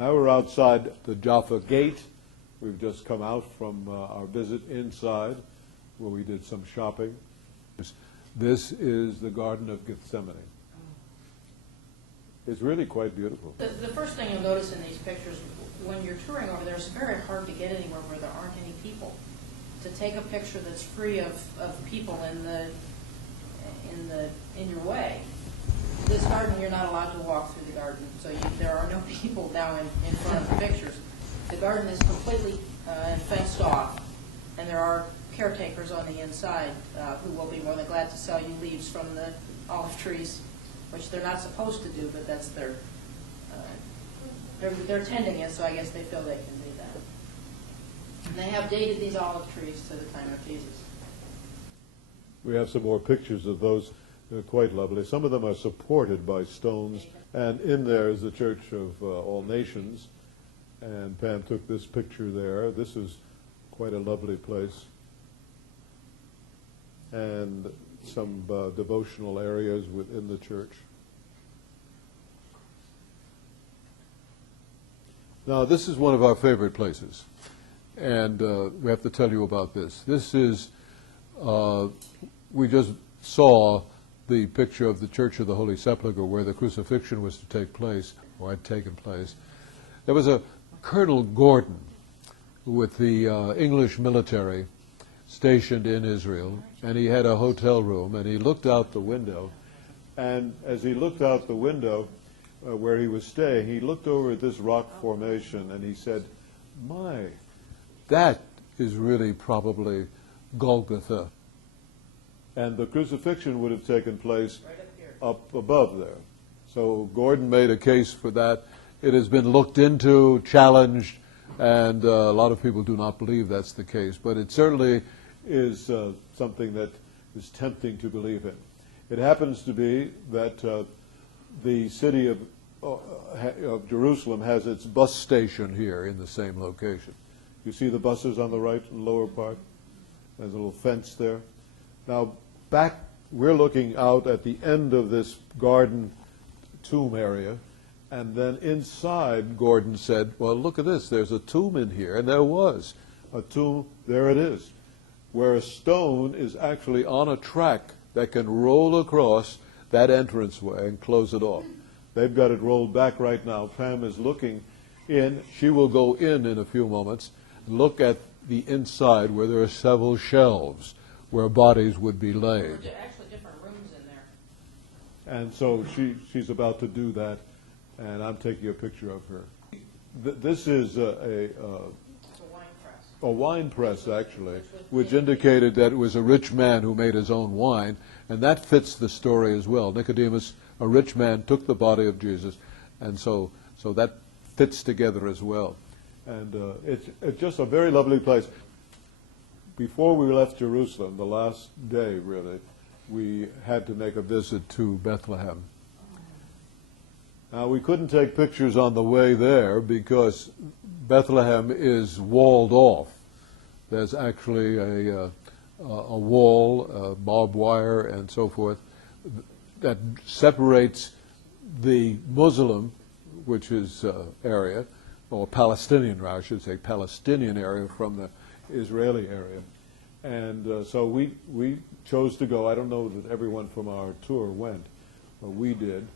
Now we're outside the Jaffa Gate. We've just come out from our visit inside where we did some shopping. This is the Garden of Gethsemane. It's really quite beautiful. The first thing you'll notice in these pictures, when you're touring over there, it's very hard to get anywhere where there aren't any people. To take a picture that's free of people in your way. This garden, you're not allowed to walk through the garden, so there are no people now in front of the pictures. The garden is completely fenced off, and there are caretakers on the inside who will be more than glad to sell you leaves from the olive trees, which they're not supposed to do, but that's their they're tending it, so I guess they feel they can do that. And they have dated these olive trees to the time of Jesus. We have some more pictures of those. They're quite lovely. Some of them are supported by stones, and in there is the Church of All Nations, and Pam took this picture there. This is quite a lovely place, and some devotional areas within the church. Now, this is one of our favorite places, and we have to tell you about this. This is, we just saw the picture of the Church of the Holy Sepulchre where the crucifixion was to take place, or had taken place. There was a Colonel Gordon with the English military stationed in Israel, and he had a hotel room, and he looked out the window, and as he looked out the window where he was staying, he looked over at this rock formation, and he said, "My, that is really probably Golgotha." And the crucifixion would have taken place up above there. So Gordon made a case for that. It has been looked into, challenged, and a lot of people do not believe that's the case. But it certainly is something that is tempting to believe in. It happens to be that the city of Jerusalem has its bus station here in the same location. You see the buses on the right, lower part? There's a little fence there. Now, we're looking out at the end of this garden tomb area, and then inside, Gordon said, "Well, look at this. There's a tomb in here," and there was a tomb. There it is, where a stone is actually on a track that can roll across that entranceway and close it off. They've got it rolled back right now. Pam is looking in. She will go in a few moments, look at the inside where there are several shelves where bodies would be laid. There are actually different rooms in there. And so she's about to do that, and I'm taking a picture of her. This is It's a wine press. a wine press, actually, which indicated that it was a rich man who made his own wine, and that fits the story as well. Nicodemus, a rich man, took the body of Jesus, and so that fits together as well. And it's just a very lovely place. Before we left Jerusalem, the last day, really, we had to make a visit to Bethlehem. Now, we couldn't take pictures on the way there because Bethlehem is walled off. There's actually a wall, barbed wire, and so forth, that separates the Muslim, which is area, or Palestinian, I should say, Palestinian area from the Israeli area. And so we chose to go. I don't know that everyone from our tour went, but we did.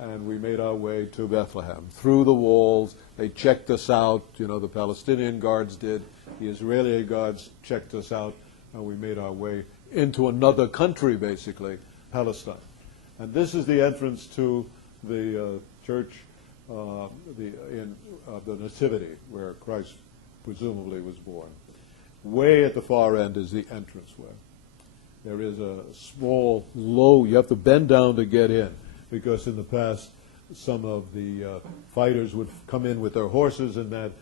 And we made our way to Bethlehem. Through the walls, they checked us out. You know, the Palestinian guards did. The Israeli guards checked us out. And we made our way into another country, basically, Palestine. And this is the entrance to the church, the Nativity, where Christ presumably was born. Way at the far end is the entranceway. There is a small, low, you have to bend down to get in, because in the past, some of the fighters would come in with their horses, and that,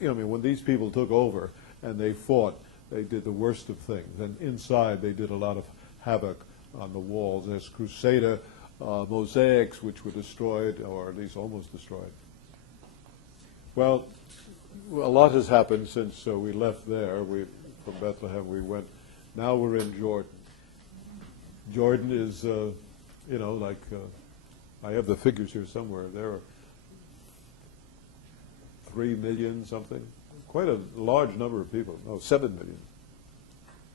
when these people took over and they fought, they did the worst of things. And inside, they did a lot of havoc on the walls. There's Crusader mosaics, which were destroyed, or at least almost destroyed. Well, a lot has happened since we left there. From Bethlehem, we went. Now we're in Jordan. Jordan is, I have the figures here somewhere. There are 3 million something. Quite a large number of people. No, 7 million.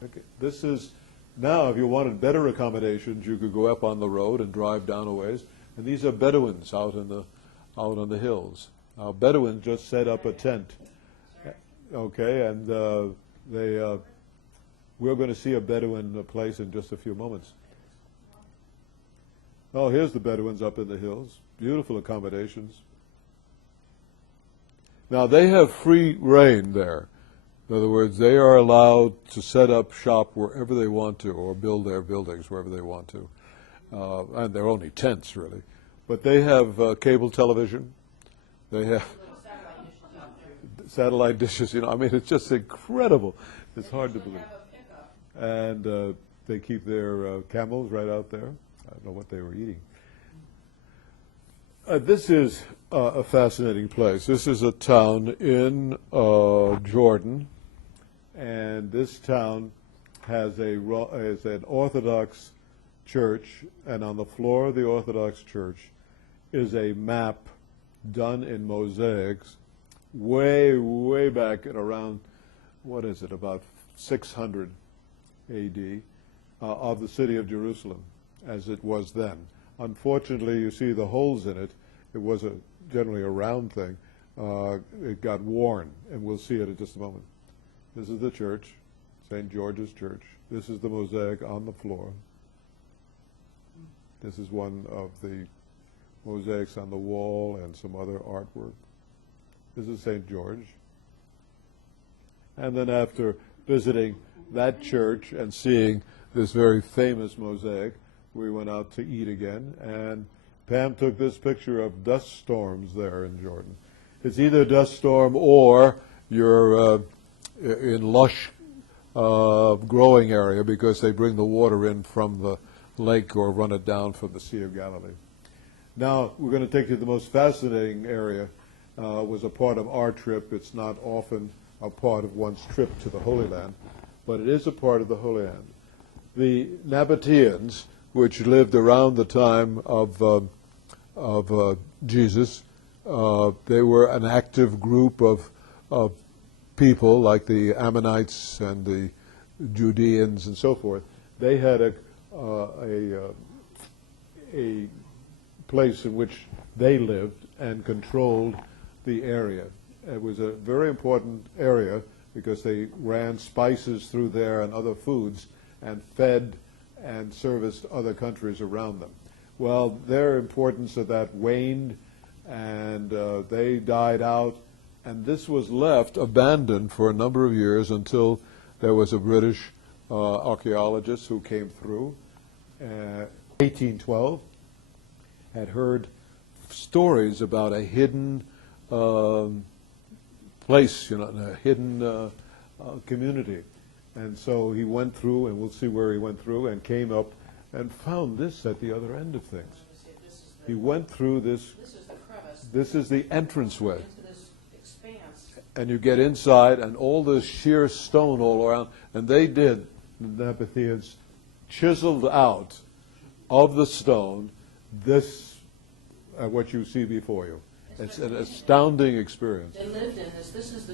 Okay. This is, now if you wanted better accommodations, you could go up on the road and drive down a ways. And these are Bedouins out on the hills. Now, Bedouins just set up a tent. Okay, and we're going to see a Bedouin place in just a few moments. Oh, here's the Bedouins up in the hills. Beautiful accommodations. Now, they have free reign there. In other words, they are allowed to set up shop wherever they want to, or build their buildings wherever they want to. And they're only tents, really. But they have cable television. They have satellite dishes, I mean, it's just incredible. It's hard to believe. And they keep their camels right out there. I don't know what they were eating. This is a fascinating place. This is a town in Jordan, and this town has an Orthodox church, and on the floor of the Orthodox church is a map done in mosaics way, way back at around, what is it, about 600 A.D., of the city of Jerusalem, as it was then. Unfortunately, you see the holes in it. It was generally a round thing. It got worn, and we'll see it in just a moment. This is the church, St. George's Church. This is the mosaic on the floor. This is one of the mosaics on the wall and some other artwork. This is St. George. And then after visiting that church and seeing this very famous mosaic, we went out to eat again, and Pam took this picture of dust storms there in Jordan. It's either a dust storm or you're in lush growing area because they bring the water in from the lake or run it down from the Sea of Galilee. Now, we're going to take you to the most fascinating area. Was a part of our trip. It's not often a part of one's trip to the Holy Land, but it is a part of the Holy Land. The Nabateans, which lived around the time of Jesus, they were an active group of people like the Ammonites and the Judeans and so forth. They had a place in which they lived and controlled the area. It was a very important area because they ran spices through there and other foods and fed and serviced other countries around them. Well, their importance of that waned, and they died out, and this was left abandoned for a number of years until there was a British archaeologist who came through, 1812, had heard stories about a hidden place, a hidden community. And so he went through, and we'll see where he went through, and came up and found this at the other end of things. He went through this. This is the crevice. This is the entranceway. Into this expanse. And you get inside, and all this sheer stone all around. And they did, the Nabateans, chiseled out of the stone this, what you see before you. It's an astounding experience. They lived in this. This is the